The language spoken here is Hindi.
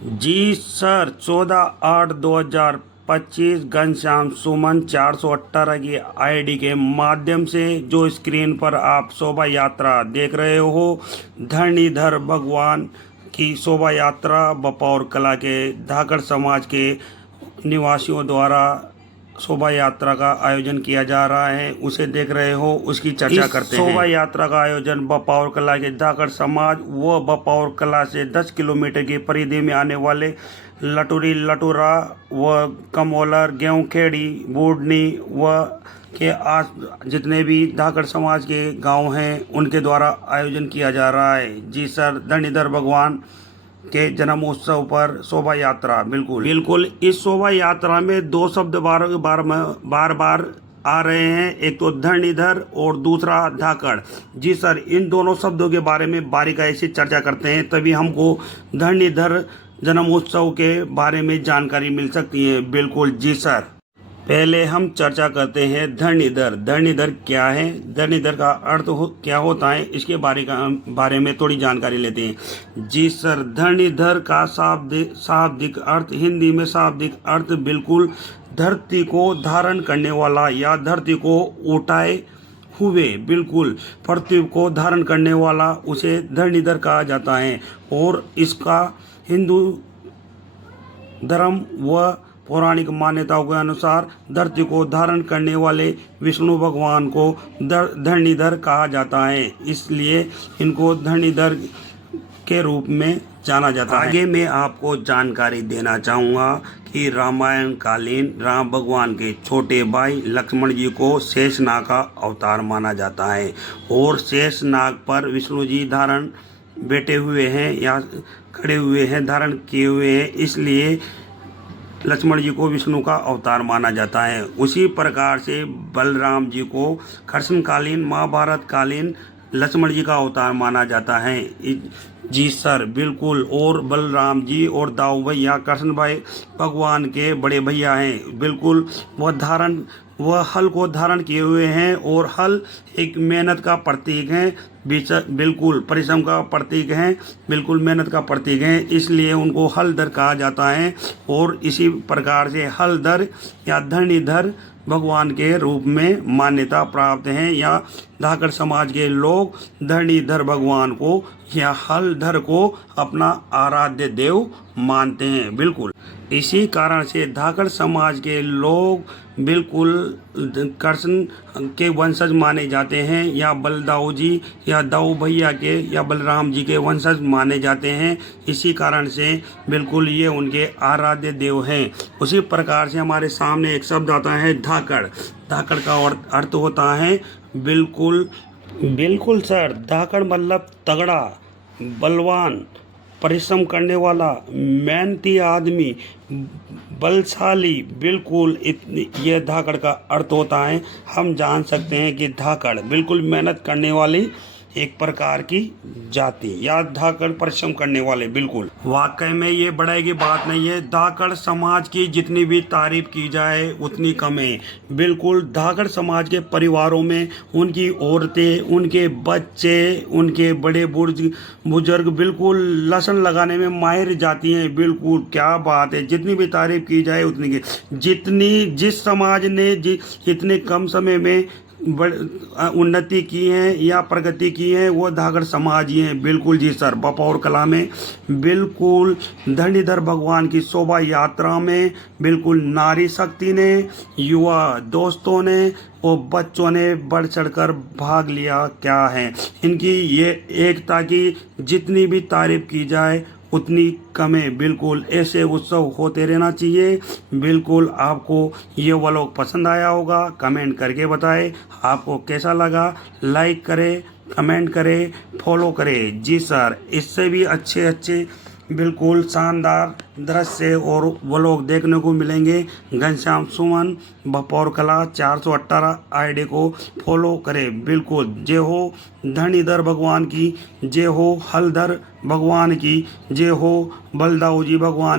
जी सर, 14/8/2025 घनश्याम सुमन 418 की आईडी के माध्यम से जो स्क्रीन पर आप शोभा यात्रा देख रहे हो, धरणीधर भगवान की शोभा यात्रा बपौर कला के धाकड़ समाज के निवासियों द्वारा शोभा यात्रा का आयोजन किया जा रहा है, उसे देख रहे हो, उसकी चर्चा करते हैं। शोभा यात्रा का आयोजन बपौर कला के धाकड़ समाज व बपौर कला से 10 किलोमीटर की परिधि में आने वाले लटूरी, लटूरा व कमोलर, गेहूंखेड़ी, बूढ़नी व के आस जितने भी धाकड़ समाज के गांव हैं उनके द्वारा आयोजन किया जा रहा है। जी सर, धरणीधर भगवान के जन्मोत्सव पर शोभा यात्रा। बिल्कुल इस शोभा यात्रा में दो शब्द बार बार आ रहे हैं, एक तो धरणीधर और दूसरा धाकड़। जी सर, इन दोनों शब्दों के बारे में बारीकाई से चर्चा करते हैं, तभी हमको धरणीधर जन्मोत्सव के बारे में जानकारी मिल सकती है। बिल्कुल जी सर, पहले हम चर्चा करते हैं धरणीधर। धरणीधर क्या है, धरणीधर का अर्थ क्या होता है, इसके बारे में थोड़ी जानकारी लेते हैं। जी सर, धरणीधर का शाब्दिक अर्थ, हिंदी में शाब्दिक अर्थ बिल्कुल धरती को धारण करने वाला या धरती को उठाए हुए, बिल्कुल पृथ्वी को धारण करने वाला, उसे धरणीधर कहा जाता है। और इसका हिंदू धर्म व पौराणिक मान्यताओं के अनुसार धरती को धारण करने वाले विष्णु भगवान को धरणीधर कहा जाता है, इसलिए इनको धरणीधर के रूप में जाना जाता है। आगे मैं आपको जानकारी देना चाहूँगा कि रामायण कालीन राम भगवान के छोटे भाई लक्ष्मण जी को शेषनाग का अवतार माना जाता है और शेषनाग पर विष्णु जी धारण बैठे हुए हैं या खड़े हुए हैं, धारण किए हुए हैं, इसलिए लक्ष्मण जी को विष्णु का अवतार माना जाता है। उसी प्रकार से बलराम जी को कृष्णकालीन महाभारत कालीन लक्ष्मण जी का अवतार माना जाता है। जी सर, बिल्कुल। और बलराम जी और दाऊ भैया कृष्ण भाई भगवान के बड़े भैया हैं, बिल्कुल। वह हल को धारण किए हुए हैं और हल एक मेहनत का प्रतीक है, बिल्कुल परिश्रम का प्रतीक है, बिल्कुल मेहनत का प्रतीक है, इसलिए उनको हलधर कहा जाता है। और इसी प्रकार से हलधर या धरणीधर भगवान के रूप में मान्यता प्राप्त है, या धाकड़ समाज के लोग धरणीधर भगवान को या हलधर को अपना आराध्य देव मानते हैं। बिल्कुल इसी कारण से धाकड़ समाज के लोग बिल्कुल कृष्ण के वंशज माने जाते हैं, या बलदाऊ जी या दाऊ भैया के या बलराम जी के वंशज माने जाते हैं। इसी कारण से बिल्कुल ये उनके आराध्य देव हैं। उसी प्रकार से हमारे सामने एक शब्द आता है धाकड़। धाकड़ का अर्थ होता है बिल्कुल सर, धाकड़ मतलब तगड़ा, बलवान, परिश्रम करने वाला, मेहनती आदमी, बलशाली, बिल्कुल यह धाकड़ का अर्थ होता है। हम जान सकते हैं कि धाकड़ बिल्कुल मेहनत करने वाली एक प्रकार की जाति या धाकड़ परिश्रम करने वाले, बिल्कुल। वाकई में ये बड़ाई की बात नहीं है, धाकड़ समाज की जितनी भी तारीफ की जाए उतनी कम है। बिल्कुल धाकड़ समाज के परिवारों में उनकी औरतें, उनके बच्चे, उनके बड़े बुजुर्ग बिल्कुल लहसुन लगाने में माहिर जाती हैं। बिल्कुल क्या बात है, जितनी भी तारीफ की जाए उतनी की, जिस समाज ने इतने कम समय में उन्नति की है या प्रगति की है वो धाकड़ समाज ही हैं। बिल्कुल जी सर, बपौर कला में बिल्कुल धरणीधर भगवान की शोभा यात्रा में बिल्कुल नारी शक्ति ने, युवा दोस्तों ने और बच्चों ने बढ़ चढ़कर भाग लिया। क्या है इनकी ये एकता की जितनी भी तारीफ की जाए उतनी कम है। बिल्कुल ऐसे उत्सव होते रहना चाहिए। बिल्कुल आपको ये व्लॉग पसंद आया होगा, कमेंट करके बताएं आपको कैसा लगा। लाइक करें, कमेंट करें, फॉलो करें। जी सर, इससे भी अच्छे बिल्कुल शानदार दृश्य और व्लॉग देखने को मिलेंगे। घनश्याम सुमन बपौर कला 418 आईडी को फॉलो करें। बिल्कुल जय हो धरणीधर भगवान की, जय हो हलधर भगवान की, जय हो बलदाऊ जी भगवान।